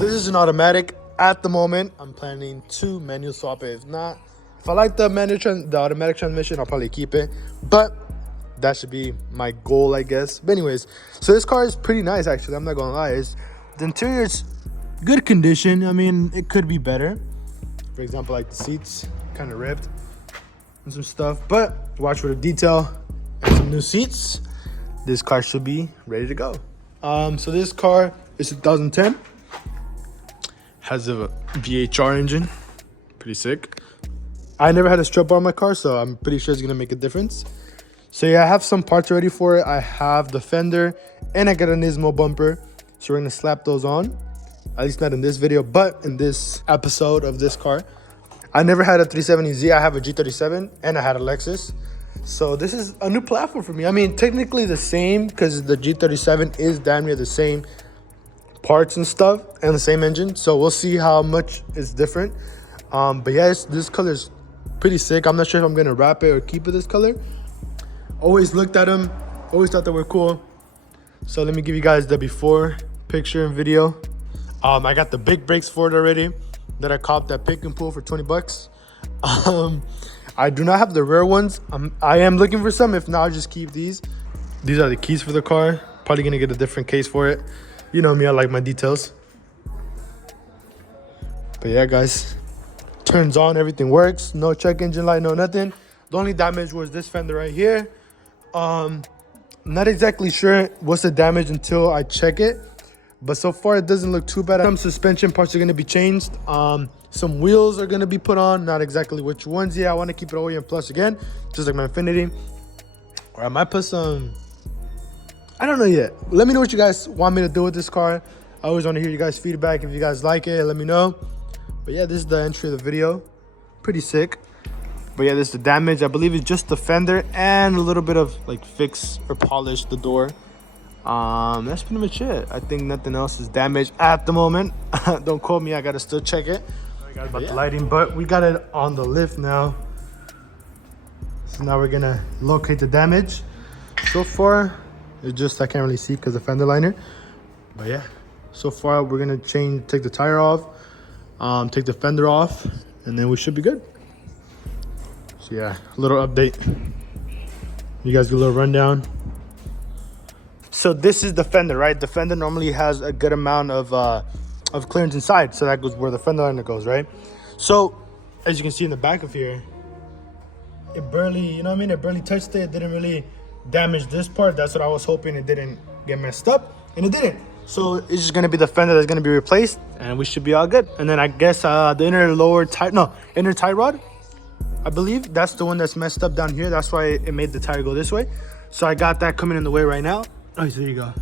this is an automatic. At the moment, I'm planning to manual swap it. If I like the automatic transmission, I'll probably keep it. But that should be my goal, I guess. But anyways, so this car is pretty nice, actually. I'm not gonna lie. The interior is good condition. I mean, it could be better. For example, like the seats, kind of ripped and some stuff. But watch for the detail and some new seats. This car should be ready to go. So this car is 2010. Has a VHR engine. Pretty sick. I never had a strut bar on my car, so I'm pretty sure it's gonna make a difference. So yeah, I have some parts ready for it. I have the fender and I got a Nismo bumper. So we're gonna slap those on. At least not in this video, but in this episode of this car. I never had a 370Z. I have a G37 and I had a Lexus. So this is a new platform for me. I mean, technically the same because the G37 is damn near the same parts and stuff and the same engine. So we'll see how much is different. But yeah, this color is pretty sick. I'm not sure if I'm gonna wrap it or keep it this color. Always looked at them, always thought they were cool. So let me give you guys the before picture and video. I got the big brakes for it already that I copped at Pick and Pull for 20 bucks. I do not have the rear ones. I am looking for some. If not, I'll just keep these. These are the keys for the car. Probably gonna get a different case for it. You know me, I like my details. But yeah, guys, turns on, everything works. No check engine light, no nothing. The only damage was this fender right here. Not exactly sure what's the damage until I check it, but so far it doesn't look too bad. Some suspension parts are going to be changed. Some wheels are going to be put on, not exactly which ones yet. I want to keep it OEM Plus again, just like my Infiniti. Or I might put some, I don't know yet. Let me know what you guys want me to do with this car. I always want to hear you guys' feedback. If you guys like it, let me know. But yeah, this is the entry of the video. Pretty sick. But yeah, this is the damage. I believe it's just the fender and a little bit of like fix or polish the door. That's pretty much it. I think nothing else is damaged at the moment. Don't quote me, I gotta still check it. About the lighting, but we got it on the lift now. So now we're gonna locate the damage. So far, it's just I can't really see because of fender liner. But yeah, so far we're gonna take the tire off, take the fender off, and then we should be good. So yeah, a little update. You guys get a little rundown. So this is the fender, right? The fender normally has a good amount of clearance inside, so that goes where the fender liner goes, right? So as you can see in the back of here, it barely, you know what I mean? It barely touched it. It didn't really damage this part. That's what I was hoping. It didn't get messed up, and it didn't. So it's just gonna be the fender that's gonna be replaced, and we should be all good. And then I guess the inner tie rod, I believe that's the one that's messed up down here. That's why it made the tire go this way. So I got that coming in the way right now. Oh, so there you go.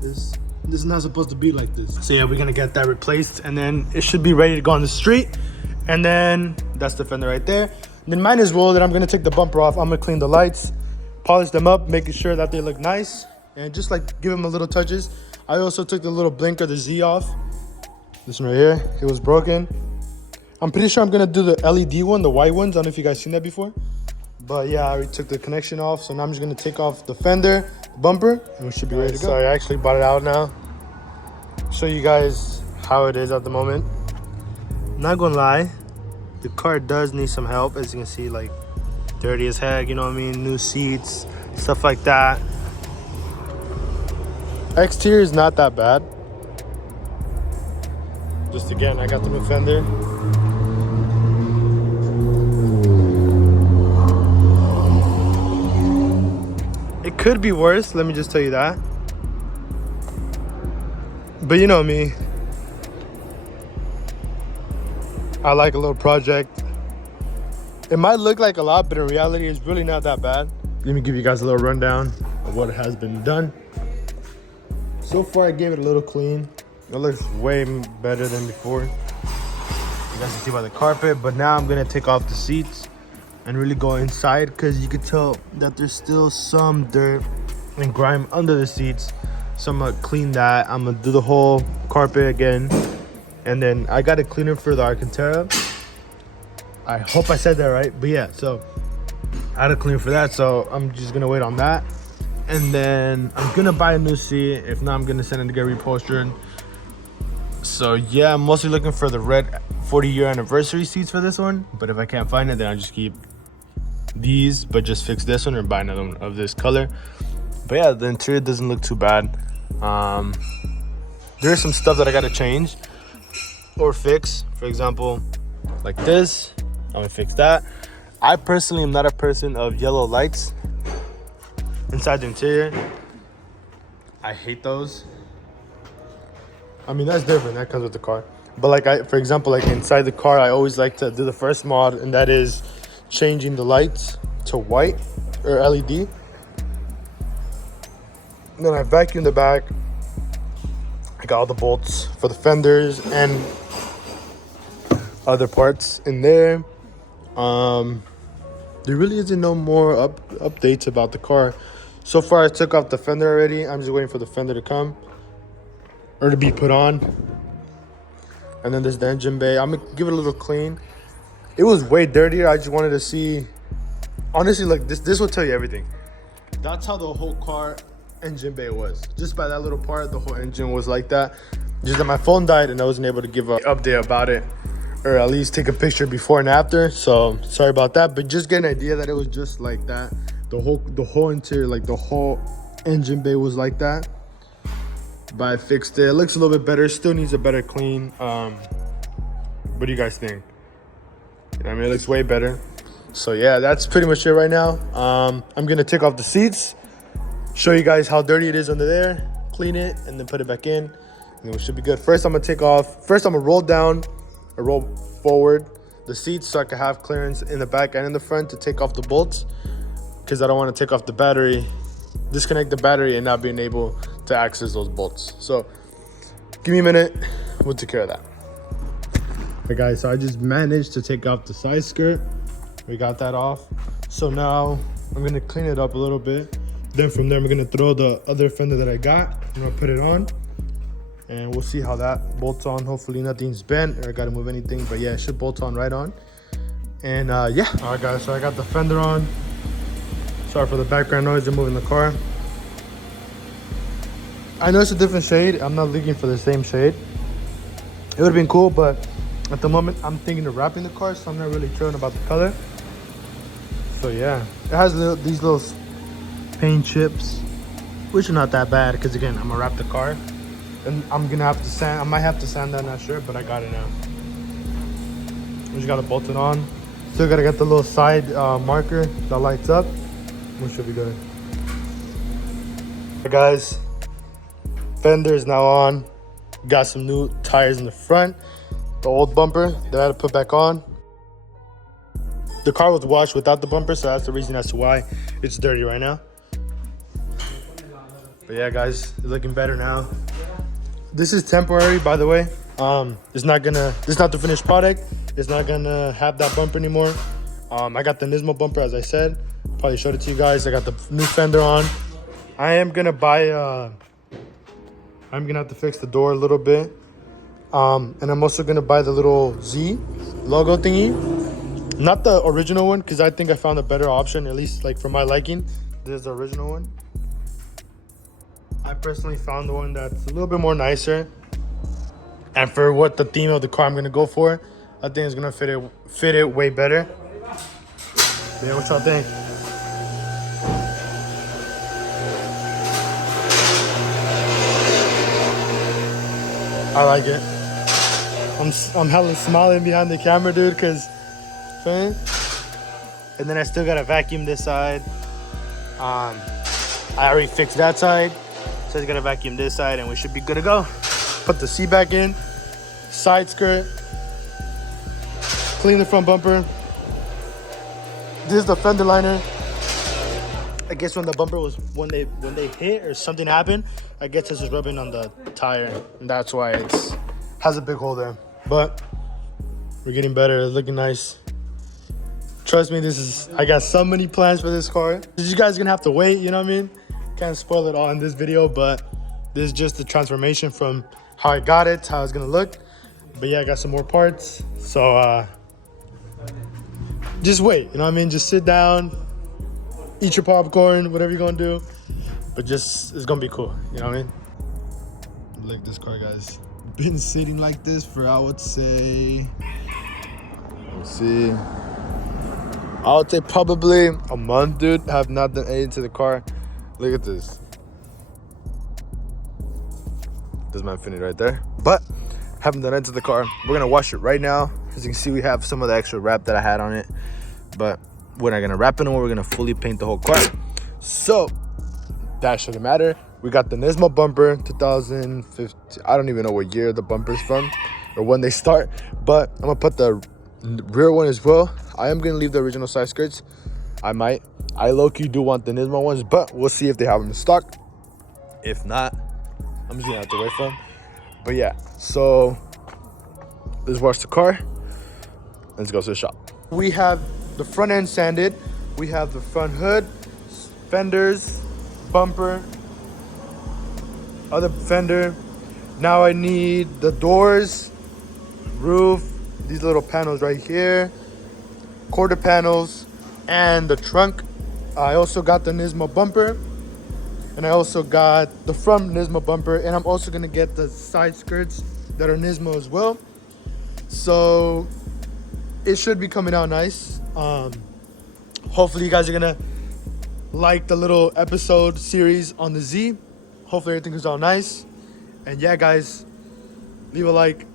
This is not supposed to be like this. So yeah, we're gonna get that replaced, and then it should be ready to go on the street. And then that's the fender right there. And then mine as well, that I'm gonna take the bumper off. I'm gonna clean the lights, polish them up, making sure that they look nice, and just like give them a little touches. I also took the little blinker, the Z off. This one right here, it was broken. I'm pretty sure I'm gonna do the LED one, the white ones. I don't know if you guys seen that before. But yeah, I already took the connection off. So now I'm just gonna take off the fender, bumper, and we should be ready to go. So I actually bought it out now. Show you guys how it is at the moment. Not gonna lie, the car does need some help. As you can see, like dirty as heck, you know what I mean? New seats, stuff like that. Exterior is not that bad. Just again, I got the new fender. It could be worse, let me just tell you that. But you know me, I like a little project. It might look like a lot, but in reality, it's really not that bad. Let me give you guys a little rundown of what has been done. So far, I gave it a little clean. It looks way better than before. You guys can see by the carpet, but now I'm gonna take off the seats and really go inside, because you can tell that there's still some dirt and grime under the seats. So I'm gonna clean that. I'm gonna do the whole carpet again, and then I got a cleaner for the Alcantara. I hope I said that right, but yeah, so I had a cleaner for that, so I'm just gonna wait on that. And then I'm gonna buy a new seat. If not, I'm gonna send it to get reupholstered. So yeah, I'm mostly looking for the red 40-year anniversary seats for this one, but if I can't find it, then I'll just keep these, but just fix this one or buy another one of this color. But yeah, the interior doesn't look too bad. There's some stuff that I gotta change or fix. For example, like this, I'm gonna fix that. I personally am not a person of yellow lights inside the interior. I hate those. I mean, that's different, that comes with the car. But like for example, like inside the car, I always like to do the first mod, and that is changing the lights to white or LED. And then I vacuum the back. I got all the bolts for the fenders and other parts in there. There really isn't no more updates about the car. So far, I took off the fender already. I'm just waiting for the fender to come or to be put on. And then there's the engine bay. I'm gonna give it a little clean. It was way dirtier. I just wanted to see. Honestly, like this will tell you everything. That's how the whole car engine bay was. Just by that little part, the whole engine was like that. Just that my phone died and I wasn't able to give an update about it, or at least take a picture before and after. So sorry about that, but just get an idea that it was just like that. The whole interior, like the whole engine bay was like that. But I fixed it. It looks a little bit better. Still needs a better clean. What do you guys think? You know, I mean, it looks way better. So yeah, that's pretty much it right now. I'm gonna take off the seats, show you guys how dirty it is under there, clean it, and then put it back in, and then we should be good. First, I'm gonna roll down or roll forward the seats so I can have clearance in the back and in the front to take off the bolts, because I don't want to take off the battery, disconnect the battery, and not being able to access those bolts. So give me a minute, we'll take care of that. Okay guys, so I just managed to take off the side skirt. We got that off. So now I'm gonna clean it up a little bit. Then from there, I'm gonna throw the other fender that I got. I'm gonna put it on, and we'll see how that bolts on. Hopefully nothing's bent or I gotta move anything, but yeah, it should bolt on right on. And yeah, all right guys, so I got the fender on. Sorry for the background noise, they're moving the car. I know it's a different shade. I'm not looking for the same shade. It would have been cool, but at the moment, I'm thinking of wrapping the car, so I'm not really sure about the color. So yeah, it has these little paint chips, which are not that bad, because again, I'm gonna wrap the car. And I'm gonna have to sand, I might have to sand that, not sure, but I got it now. We just gotta bolt it on. Still gotta get the little side marker that lights up. We should be good. Hey guys, fender is now on. Got some new tires in the front. The old bumper that I had to put back on. The car was washed without the bumper, so that's the reason as to why it's dirty right now. But yeah guys, it's looking better now. This is temporary, by the way. This is not the finished product. It's not gonna have that bumper anymore. I got the Nismo bumper, as I said. Probably showed it to you guys. I got the new fender on. I am gonna buy I'm gonna have to fix the door a little bit. And I'm also gonna buy the little Z logo thingy. Not the original one, because I think I found a better option, at least like for my liking. This is the original one. I personally found the one that's a little bit more nicer. And for what the theme of the car I'm gonna go for, I think it's gonna fit it way better. But yeah, what y'all think? I like it. I'm hella smiling behind the camera, dude, because, and then I still gotta vacuum this side. I already fixed that side, so I just gotta vacuum this side, and we should be good to go. Put the seat back in, side skirt, clean the front bumper. This is the fender liner. I guess when the bumper was when they hit or something happened, I guess it's just rubbing on the tire, and that's why it has a big hole there. But we're getting better. It's looking nice. Trust me, I got so many plans for this car. You guys are gonna have to wait, you know what I mean? Can't spoil it all in this video, but this is just the transformation from how I got it to how it's gonna look. But yeah, I got some more parts. So just wait, you know what I mean? Just sit down, eat your popcorn, whatever you're gonna do. But just, it's gonna be cool, you know what I mean? Look at this car, guys. been sitting like this for, I would say, let's see, I would say probably a month, dude. Have not done anything to the car. Look at this. This is my Infiniti right there. But haven't done anything to the car. We're gonna wash it right now. As you can see, we have some of the extra wrap that I had on it, but we're not gonna wrap it anymore. We're gonna fully paint the whole car. So that shouldn't matter. We got the Nismo bumper, 2015. I don't even know what year the bumper's from or when they start, but I'm gonna put the rear one as well. I am gonna leave the original side skirts. I might. I low-key do want the Nismo ones, but we'll see if they have them in stock. If not, I'm just gonna have to wait for them. But yeah, so let's wash the car. Let's go to the shop. We have the front end sanded. We have the front hood, fenders, bumper, other fender. Now I need the doors, roof, these little panels right here, quarter panels, and the trunk. I also got the Nismo bumper, and I also got the front Nismo bumper, and I'm also gonna get the side skirts that are Nismo as well. So it should be coming out nice. Hopefully you guys are gonna like the little episode series on the Z. Hopefully everything is all nice. And yeah, guys, leave a like.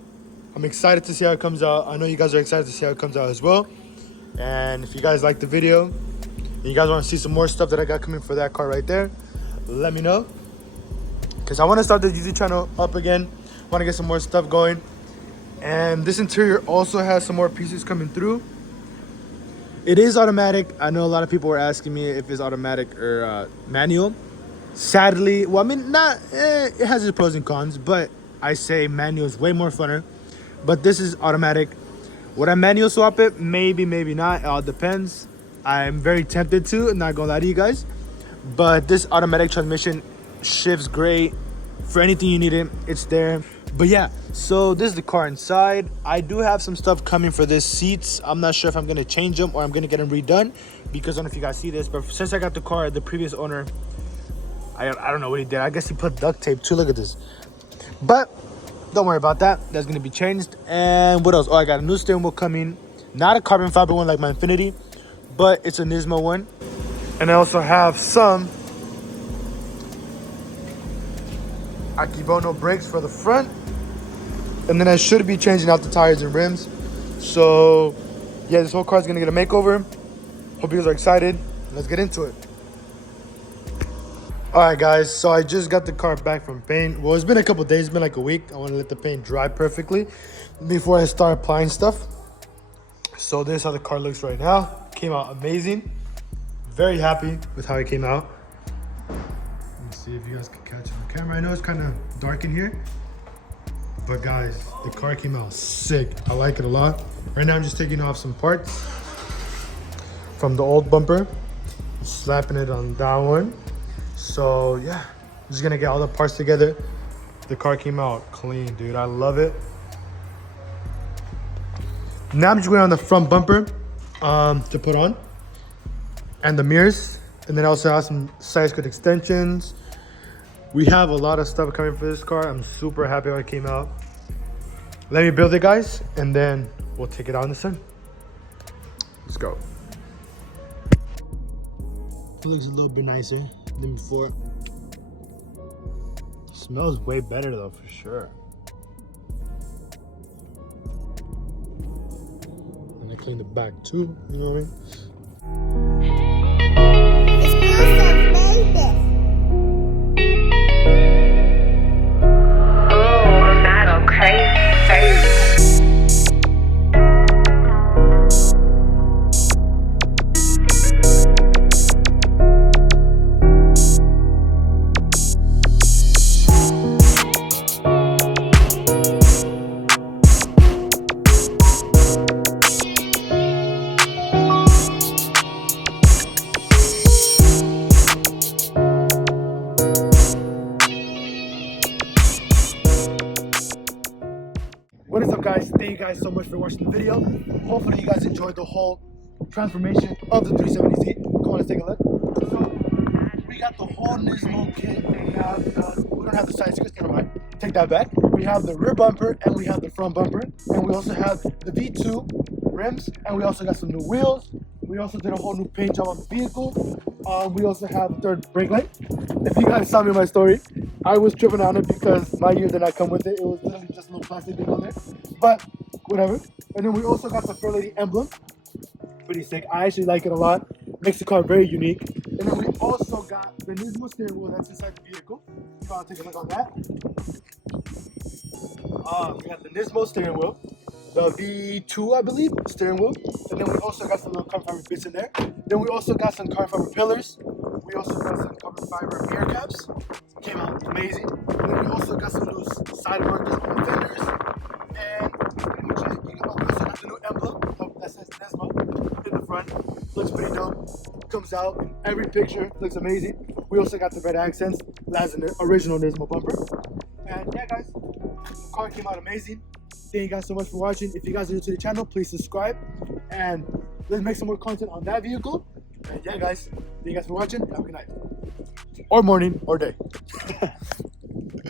I'm excited to see how it comes out. I know you guys are excited to see how it comes out as well. And if you guys like the video and you guys want to see some more stuff that I got coming for that car right there, let me know. Because I want to start the YouTube channel up again. Want to get some more stuff going. And this interior also has some more pieces coming through. It is automatic. I know a lot of people were asking me if it's automatic or manual. Sadly, well, I mean, it has its pros and cons, but I say manual is way more funner. But this is automatic. Would I manual swap it? Maybe, maybe not. It all depends. I'm very tempted to, not gonna lie to you guys. But this automatic transmission shifts great. For anything you need it, it's there. But yeah, so this is the car inside. I do have some stuff coming for this seats. I'm not sure if I'm gonna change them or I'm gonna get them redone, because I don't know if you guys see this, but since I got the car, the previous owner, I don't know what he did. I guess he put duct tape too. Look at this. But don't worry about that. That's gonna be changed. And what else? Oh, I got a new steering wheel coming. Not a carbon fiber one like my Infiniti, but it's a Nismo one. And I also have some Akebono brakes for the front. And then I should be changing out the tires and rims. So yeah, this whole car is gonna get a makeover. Hope you guys are excited. Let's get into it. All right, guys, so I just got the car back from paint. Well, it's been a couple days, it's been like a week. I want to let the paint dry perfectly before I start applying stuff. So this is how the car looks right now. Came out amazing. Very happy with how it came out. Let's see if you guys can catch it on camera. I know it's kind of dark in here, but guys, the car came out sick. I like it a lot. Right now I'm just taking off some parts from the old bumper, slapping it on that one. So yeah, just gonna get all the parts together. The car came out clean, dude. I love it. Now I'm just going on the front bumper to put on, and the mirrors, and then I also have some side skirt extensions. We have a lot of stuff coming for this car. I'm super happy how it came out. Let me build it, guys, and then we'll take it out in the sun. Let's go. It looks a little bit nicer than before. Smells way better though, for sure. And I cleaned the back too, you know what I mean? Exclusive, baby. Oh, not okay. What is up, guys? Thank you guys so much for watching the video. Hopefully you guys enjoyed the whole transformation of the 370Z. Come on, let's take a look. So we got the whole Nismo kit, and now we don't have the side skirts. Never mind. Take that back. We have the rear bumper and we have the front bumper. And we also have the V2 rims, and we also got some new wheels. We also did a whole new paint job on the vehicle. We also have a third brake light. If you guys saw me in my story, I was tripping on it because my year did not come with it. It was literally just a little plastic thing on there. But whatever. And then we also got the Fair Lady emblem. Pretty sick. I actually like it a lot. Makes the car very unique. And then we also got the Nismo steering wheel that's inside the vehicle. You want to take a look on that? We got the Nismo steering wheel, the V2, I believe, steering wheel. And then we also got some little carbon fiber bits in there. Then we also got some carbon fiber pillars. We also got some carbon fiber air caps. Came out amazing. And then we also got some new side markers on the fenders. And pretty much it. We also got the new emblem that says Nismo in the front. Looks pretty dope. Comes out in every picture. Looks amazing. We also got the red accents. That's an original Nismo bumper. And yeah, guys, the car came out amazing. Thank you guys so much for watching. If you guys are new to the channel, please subscribe. And let's make some more content on that vehicle. And yeah, guys, thank you guys for watching. Have a good night. Or morning, or day.